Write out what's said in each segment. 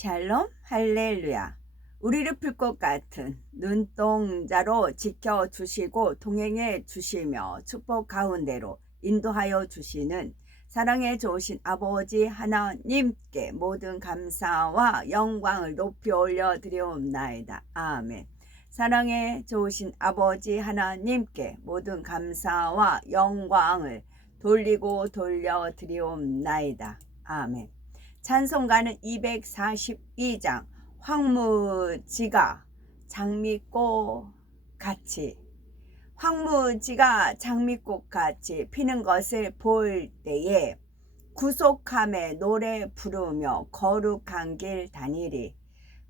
샬롬 할렐루야. 우리를 풀 것 같은 눈동자로 지켜주시고 동행해 주시며 축복 가운데로 인도하여 주시는 사랑에 좋으신 아버지 하나님께 모든 감사와 영광을 높이 올려드리옵나이다. 아멘. 사랑에 좋으신 아버지 하나님께 모든 감사와 영광을 돌리고 돌려드리옵나이다. 아멘. 찬송가는 242장 황무지가 장미꽃 같이 피는 것을 볼 때에 구속함에 노래 부르며 거룩한 길 다니리.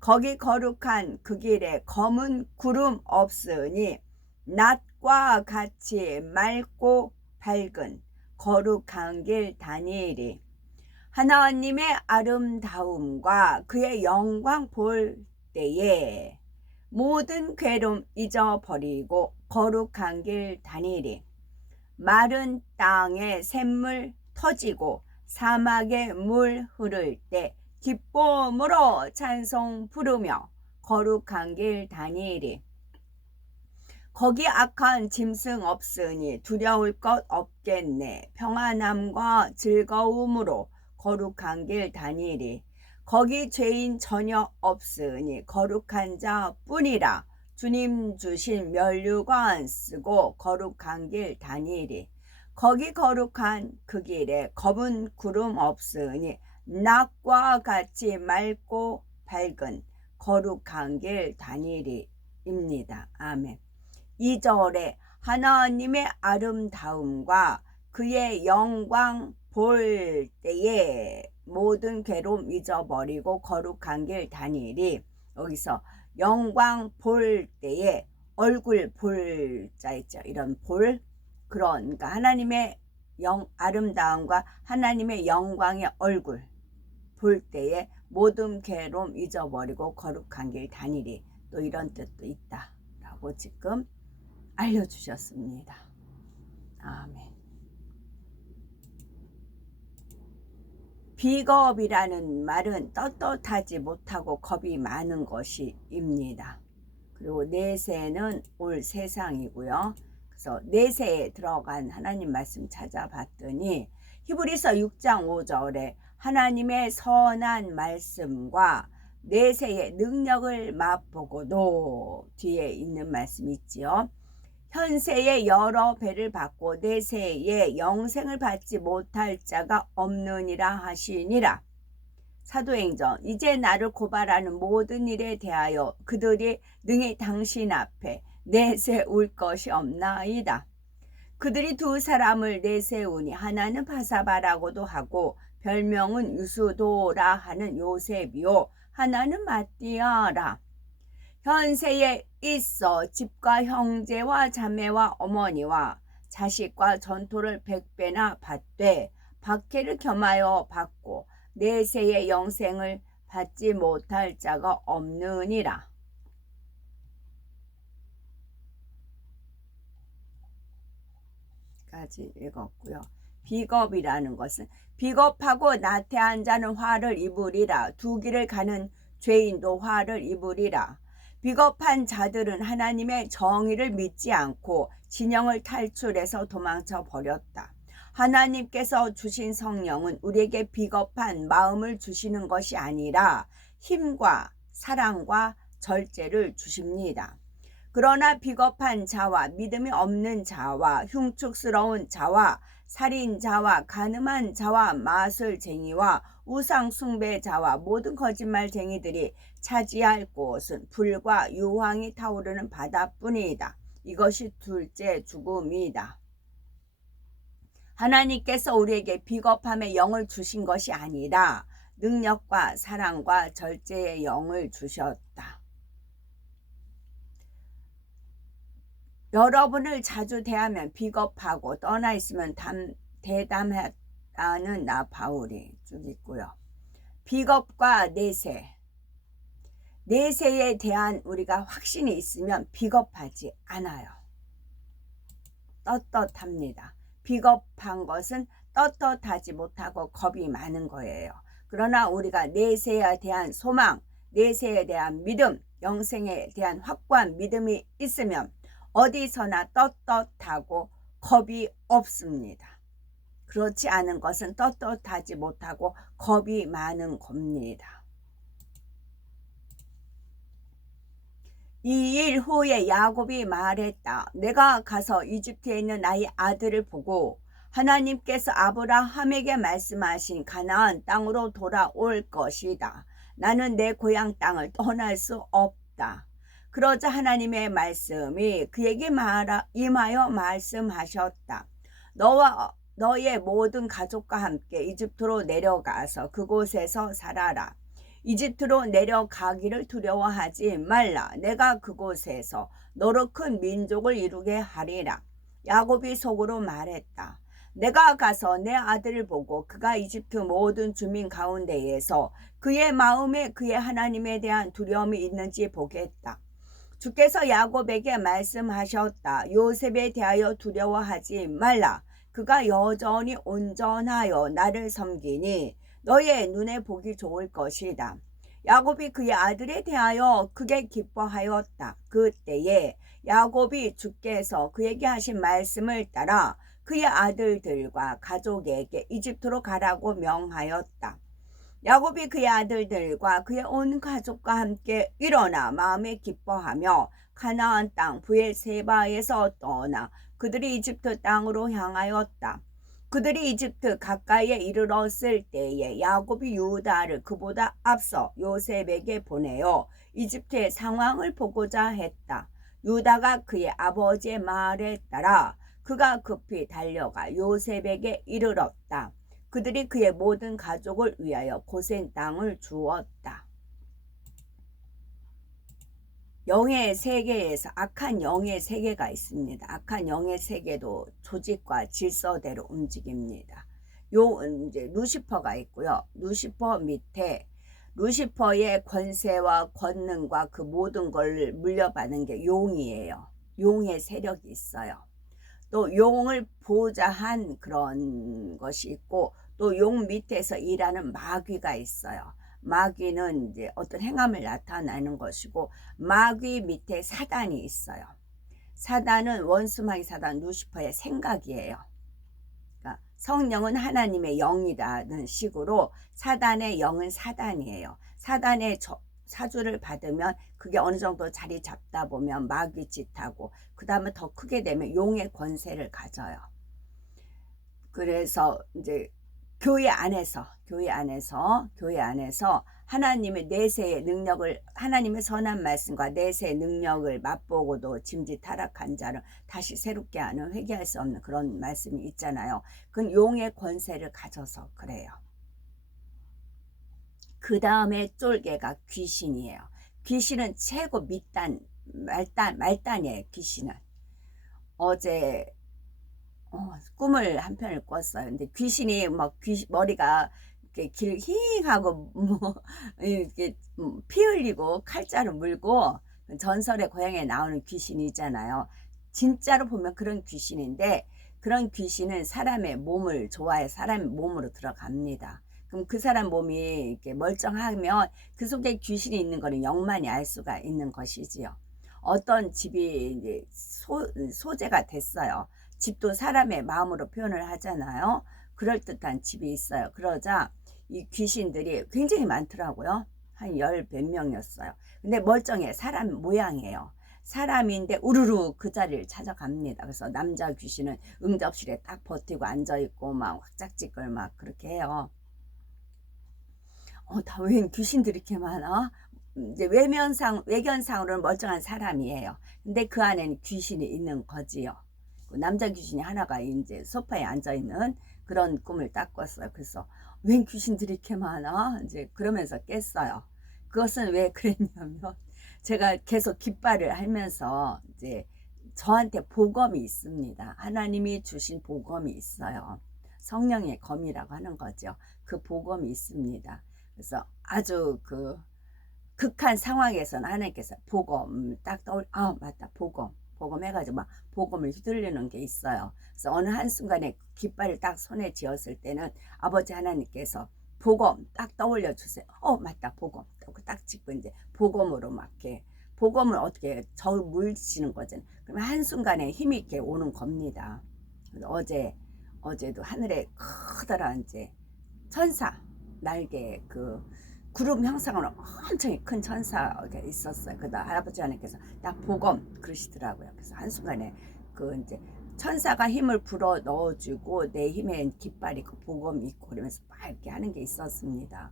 거기 거룩한 그 길에 검은 구름 없으니 낮과 같이 맑고 밝은 거룩한 길 다니리. 하나님의 아름다움과 그의 영광 볼 때에 모든 괴로움 잊어버리고 거룩한 길 다니리. 마른 땅에 샘물 터지고 사막에 물 흐를 때 기쁨으로 찬송 부르며 거룩한 길 다니리. 거기 악한 짐승 없으니 두려울 것 없겠네. 평안함과 즐거움으로 거룩한 길 다니리. 거기 죄인 전혀 없으니 거룩한 자 뿐이라. 주님 주신 면류관 쓰고 거룩한 길 다니리. 거기 거룩한 그 길에 검은 구름 없으니 낮과 같이 맑고 밝은 거룩한 길 다니리 입니다. 아멘. 2절에 하나님의 아름다움과 그의 영광 볼 때에 모든 괴로움 잊어버리고 거룩한 길 다니리. 여기서 영광 볼 때에 얼굴 볼 자 있죠. 이런 볼, 그러니까 하나님의 아름다움과 하나님의 영광의 얼굴 볼 때에 모든 괴로움 잊어버리고 거룩한 길 다니리. 또 이런 뜻도 있다라고 지금 알려주셨습니다. 아멘. 비겁이라는 말은 떳떳하지 못하고 겁이 많은 것입니다. 그리고 내세는 올 세상이고요. 그래서 내세에 들어간 하나님 말씀 찾아봤더니 히브리서 6장 5절에 하나님의 선한 말씀과 내세의 능력을 맛보고도 뒤에 있는 말씀이 있지요. 현세에 여러 배를 받고 내세에 영생을 받지 못할 자가 없느니라 하시니라. 사도행전 이제 나를 고발하는 모든 일에 대하여 그들이 능히 당신 앞에 내세울 것이 없나이다. 그들이 두 사람을 내세우니 하나는 바사바라고도 하고 별명은 유수도라 하는 요셉이요 하나는 마띠아라. 현세에 있어 집과 형제와 자매와 어머니와 자식과 전토를 100배나 받되 박해를 겸하여 받고 내세의 영생을 받지 못할 자가 없느니라. 까지 읽었고요. 비겁이라는 것은 비겁하고 나태한 자는 화를 입으리라. 두 길을 가는 죄인도 화를 입으리라. 비겁한 자들은 하나님의 정의를 믿지 않고 진영을 탈출해서 도망쳐 버렸다. 하나님께서 주신 성령은 우리에게 비겁한 마음을 주시는 것이 아니라 힘과 사랑과 절제를 주십니다. 그러나 비겁한 자와 믿음이 없는 자와 흉측스러운 자와 살인자와 가늠한 자와 마술쟁이와 우상숭배자와 모든 거짓말쟁이들이 차지할 곳은 불과 유황이 타오르는 바다뿐이다. 이것이 둘째 죽음이다. 하나님께서 우리에게 비겁함의 영을 주신 것이 아니라 능력과 사랑과 절제의 영을 주셨다. 여러분을 자주 대하면 비겁하고 떠나 있으면 대담하다는 나 바울이 쭉 있고요. 비겁과 내세에 대한 우리가 확신이 있으면 비겁하지 않아요. 떳떳합니다. 비겁한 것은 떳떳하지 못하고 겁이 많은 거예요. 그러나 우리가 내세에 대한 소망, 내세에 대한 믿음, 영생에 대한 확고한 믿음이 있으면 어디서나 떳떳하고 겁이 없습니다. 그렇지 않은 것은 떳떳하지 못하고 겁이 많은 겁니다. 이 일 후에 야곱이 말했다. 내가 가서 이집트에 있는 나의 아들을 보고 하나님께서 아브라함에게 말씀하신 가나안 땅으로 돌아올 것이다. 나는 내 고향 땅을 떠날 수 없다. 그러자 하나님의 말씀이 그에게 임하여 말씀하셨다. 너와 너의 모든 가족과 함께 이집트로 내려가서 그곳에서 살아라. 이집트로 내려가기를 두려워하지 말라. 내가 그곳에서 너로 큰 민족을 이루게 하리라. 야곱이 속으로 말했다. 내가 가서 내 아들을 보고 그가 이집트 모든 주민 가운데에서 그의 마음에 그의 하나님에 대한 두려움이 있는지 보겠다. 주께서 야곱에게 말씀하셨다. 요셉에 대하여 두려워하지 말라. 그가 여전히 온전하여 나를 섬기니 너의 눈에 보기 좋을 것이다. 야곱이 그의 아들에 대하여 크게 기뻐하였다. 그때에 야곱이 주께서 그에게 하신 말씀을 따라 그의 아들들과 가족에게 이집트로 가라고 명하였다. 야곱이 그의 아들들과 그의 온 가족과 함께 일어나 마음에 기뻐하며 가나안 땅 브엘세바에서 떠나 그들이 이집트 땅으로 향하였다. 그들이 이집트 가까이에 이르렀을 때에 야곱이 유다를 그보다 앞서 요셉에게 보내어 이집트의 상황을 보고자 했다. 유다가 그의 아버지의 말에 따라 그가 급히 달려가 요셉에게 이르렀다. 그들이 그의 모든 가족을 위하여 고센 땅을 주었다. 영의 세계에서 악한 영의 세계가 있습니다. 악한 영의 세계도 조직과 질서대로 움직입니다. 이제 루시퍼가 있고요. 루시퍼 밑에 루시퍼의 권세와 권능과 그 모든 걸 물려받은 게 용이에요. 용의 세력이 있어요. 또 용을 보좌한 그런 것이 있고 또 용 밑에서 일하는 마귀가 있어요. 마귀는 이제 어떤 행함을 나타내는 것이고 마귀 밑에 사단이 있어요. 사단은 원수마귀 사단 루시퍼의 생각이에요. 그러니까 성령은 하나님의 영이라는 식으로 사단의 영은 사단이에요. 사단의 사주를 받으면 그게 어느 정도 자리 잡다 보면 마귀 짓하고 그 다음에 더 크게 되면 용의 권세를 가져요. 그래서 이제 교회 안에서 하나님의 내세의 능력을 하나님의 선한 말씀과 내세의 능력을 맛보고도 짐짓 타락한 자를 다시 새롭게 하는 회개할 수 없는 그런 말씀이 있잖아요. 그건 용의 권세를 가져서 그래요. 그 다음에 쫄개가 귀신이에요. 귀신은 최고 밑단 말단이에요. 귀신은 어제 꿈을 한 편을 꿨어요. 근데 귀신이 막 머리가 이렇게 길히하고 뭐 이렇게 피 흘리고 칼자루 물고 전설의 고향에 나오는 귀신이잖아요. 진짜로 보면 그런 귀신인데 그런 귀신은 사람의 몸을 좋아해 사람의 몸으로 들어갑니다. 그럼 그 사람 몸이 이렇게 멀쩡하면 그 속에 귀신이 있는 거는 영만이 알 수가 있는 것이지요. 어떤 집이 이제 소재가 됐어요. 집도 사람의 마음으로 표현을 하잖아요. 그럴듯한 집이 있어요. 그러자 이 귀신들이 굉장히 많더라고요. 한 10몇 명이었어요. 근데 멀쩡해. 사람 모양이에요. 사람인데 우르르 그 자리를 찾아갑니다. 그래서 남자 귀신은 응접실에 딱 버티고 앉아있고 막 확짝짓걸 막 그렇게 해요. 다 웬 귀신들이 이렇게 많아? 이제 외견상으로는 멀쩡한 사람이에요. 근데 그 안에는 귀신이 있는 거지요. 남자 귀신이 하나가 이제 소파에 앉아있는 그런 꿈을 딱 꿨어요. 그래서 웬 귀신들이 이렇게 많아? 이제 그러면서 깼어요. 그것은 왜 그랬냐면 제가 계속 깃발을 하면서 이제 저한테 복음이 있습니다. 하나님이 주신 복음이 있어요. 성령의 검이라고 하는 거죠. 그 복음이 있습니다. 그래서 아주 그 극한 상황에서는 하나님께서 복음 딱 맞다 복음 해가지고 막 복음을 휘둘리는 게 있어요. 그래서 어느 한순간에 깃발을 딱 손에 쥐었을 때는 아버지 하나님께서 복음 딱 떠올려 주세요. 맞다, 복음. 딱 짚고 이제 복음으로 막 이렇게 복음을 어떻게 저를 물리치는 거잖아요. 그러면 한순간에 힘이 있게 오는 겁니다. 어제도 하늘에 커다란 이제 천사 날개 그 구름 형상으로 엄청 큰 천사가 있었어요. 그다 할아버지 하나님께서 딱 복음 그러시더라고요. 그래서 한순간에 그 이제 천사가 힘을 불어 넣어주고 내 힘에 깃발이 있고 복음이 있고 그러면서 막 이렇게 하는 게 있었습니다.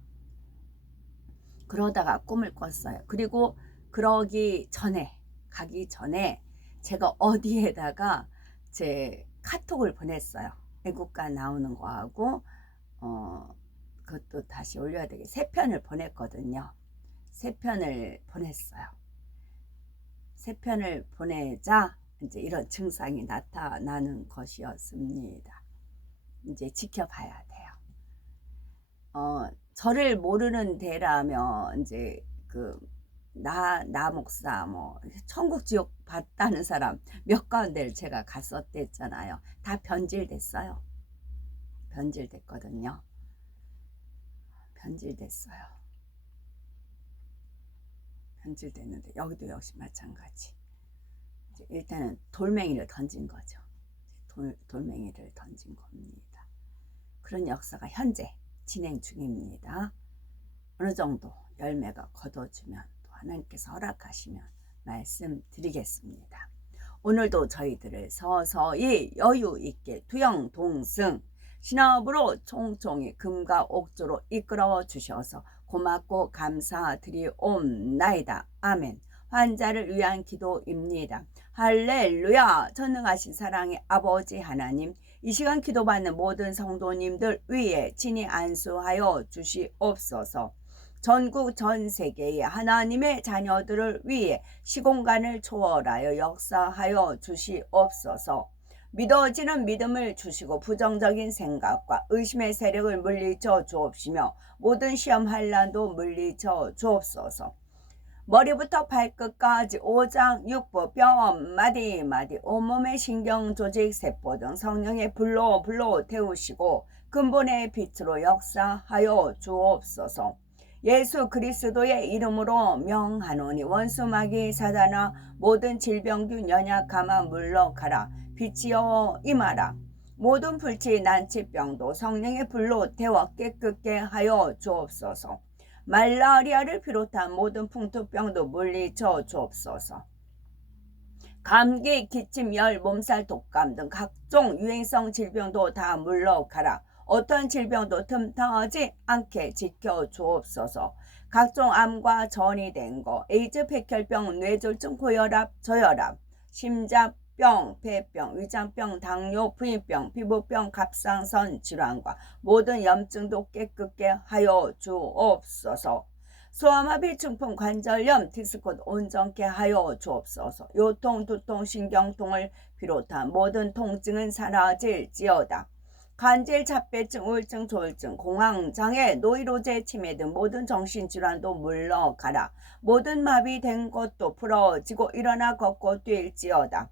그러다가 꿈을 꿨어요. 그리고 가기 전에 제가 어디에다가 제 카톡을 보냈어요. 애국가 나오는 거하고 그것도 다시 올려야 되게 3편을 보냈거든요. 3편을 보냈어요. 3편을 보내자 이제 이런 증상이 나타나는 것이었습니다. 이제 지켜봐야 돼요. 저를 모르는 데라면 이제 나 목사 뭐 천국 지옥 봤다는 사람 몇 가운데를 제가 갔었댔잖아요. 다 변질됐어요. 변질됐거든요. 변질됐는데 여기도 역시 마찬가지. 일단은 돌멩이를 던진 거죠. 돌멩이를 던진 겁니다. 그런 역사가 현재 진행 중입니다. 어느 정도 열매가 거둬지면 또 하나님께서 허락하시면 말씀드리겠습니다. 오늘도 저희들을 서서히 여유 있게 투영 동승 신업으로 총총히 금과 옥조로 이끌어 주셔서 고맙고 감사드리옵나이다. 아멘. 환자를 위한 기도입니다. 할렐루야. 전능하신 사랑의 아버지 하나님, 이 시간 기도받는 모든 성도님들 위에 친히 안수하여 주시옵소서. 전국 전 세계의 하나님의 자녀들을 위해 시공간을 초월하여 역사하여 주시옵소서. 믿어지는 믿음을 주시고 부정적인 생각과 의심의 세력을 물리쳐 주옵시며 모든 시험 환난도 물리쳐 주옵소서. 머리부터 발끝까지 오장육부 뼈 마디 온몸의 신경 조직 세포 등 성령의 불로 태우시고 근본의 빛으로 역사하여 주옵소서. 예수 그리스도의 이름으로 명하노니 원수마귀 사단아 모든 질병균 연약함아 물러가라. 빛이여 임하라. 모든 불치 난치병도 성령의 불로 태워 깨끗게 하여 주옵소서. 말라리아를 비롯한 모든 풍토병도 물리쳐 주옵소서. 감기, 기침, 열, 몸살, 독감 등 각종 유행성 질병도 다 물러가라. 어떤 질병도 틈타지 않게 지켜주옵소서. 각종 암과 전이 된 거, 에이즈, 백혈병, 뇌졸중, 고혈압, 저혈압, 심장병, 폐병, 위장병, 당뇨, 부인병, 피부병, 갑상선 질환과 모든 염증도 깨끗게 하여 주옵소서. 소아마비, 중풍, 관절염, 디스코드 온전케 하여 주옵소서. 요통, 두통, 신경통을 비롯한 모든 통증은 사라질지어다. 간질, 잡배증, 우울증, 조울증, 공황장애, 노이로제, 치매 등 모든 정신질환도 물러가라. 모든 마비된 것도 풀어지고 일어나 걷고 뛸지어다.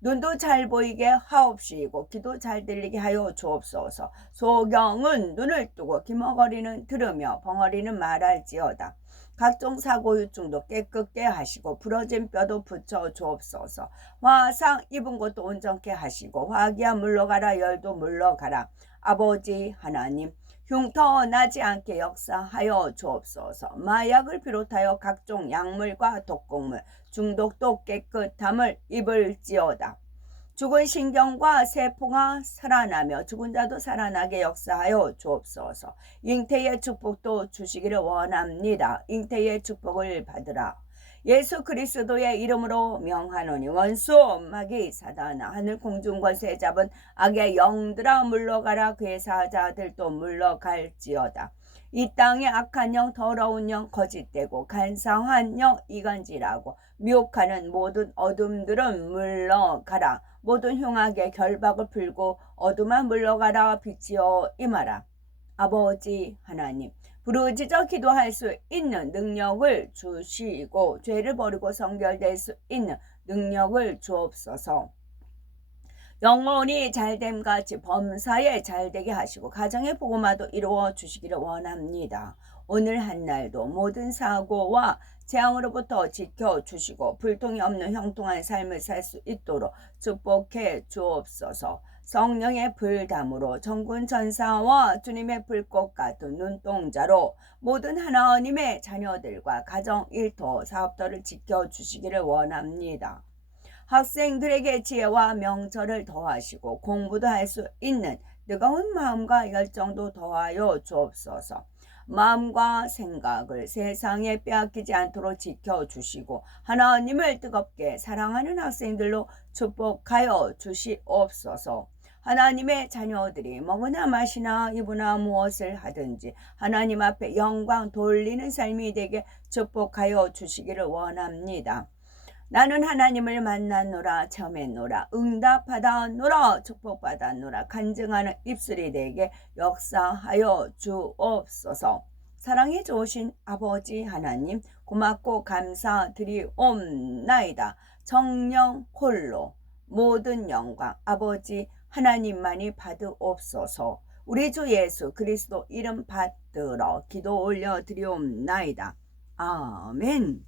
눈도 잘 보이게 하옵시고 귀도 잘 들리게 하여 주옵소서. 소경은 눈을 뜨고 기머거리는 들으며 벙어리는 말할지어다. 각종 사고유증도 깨끗게 하시고 부러진 뼈도 붙여 주옵소서. 화상 입은 것도 온전케 하시고 화기야 물러가라. 열도 물러가라. 아버지 하나님, 흉터 나지 않게 역사하여 주옵소서. 마약을 비롯하여 각종 약물과 독곡물 중독도 깨끗함을 입을지어다. 죽은 신경과 세포가 살아나며 죽은 자도 살아나게 역사하여 주옵소서. 잉태의 축복도 주시기를 원합니다. 잉태의 축복을 받으라. 예수 그리스도의 이름으로 명하노니 원수 마귀 사단아 하늘 공중 권세 잡은 악의 영들아 물러가라. 그의 사자들도 물러갈지어다. 이 땅의 악한 영, 더러운 영, 거짓되고 간사한 영, 이간질하고 미혹하는 모든 어둠들은 물러가라. 모든 흉악의 결박을 풀고 어둠아 물러가라. 빛이여 임하라. 아버지 하나님, 부르짖어 기도할 수 있는 능력을 주시고 죄를 버리고 성결될 수 있는 능력을 주옵소서. 영혼이 잘됨같이 범사에 잘되게 하시고 가정의 복음화도 이루어 주시기를 원합니다. 오늘 한날도 모든 사고와 재앙으로부터 지켜주시고 불통이 없는 형통한 삶을 살 수 있도록 축복해 주옵소서. 성령의 불담으로 전군 전사와 주님의 불꽃 같은 눈동자로 모든 하나님의 자녀들과 가정 일터 사업터를 지켜주시기를 원합니다. 학생들에게 지혜와 명철을 더하시고 공부도 할 수 있는 뜨거운 마음과 열정도 더하여 주옵소서. 마음과 생각을 세상에 빼앗기지 않도록 지켜주시고 하나님을 뜨겁게 사랑하는 학생들로 축복하여 주시옵소서. 하나님의 자녀들이 먹으나 마시나 입으나 무엇을 하든지 하나님 앞에 영광 돌리는 삶이 되게 축복하여 주시기를 원합니다. 나는 하나님을 만났노라 체험했노라 응답받았노라 축복받았노라 간증하는 입술이 되게 역사하여 주옵소서. 사랑이 좋으신 아버지 하나님 고맙고 감사드리옵나이다. 정령 홀로 모든 영광 아버지 하나님만이 받으옵소서. 우리 주 예수 그리스도 이름 받들어 기도 올려드리옵나이다. 아멘.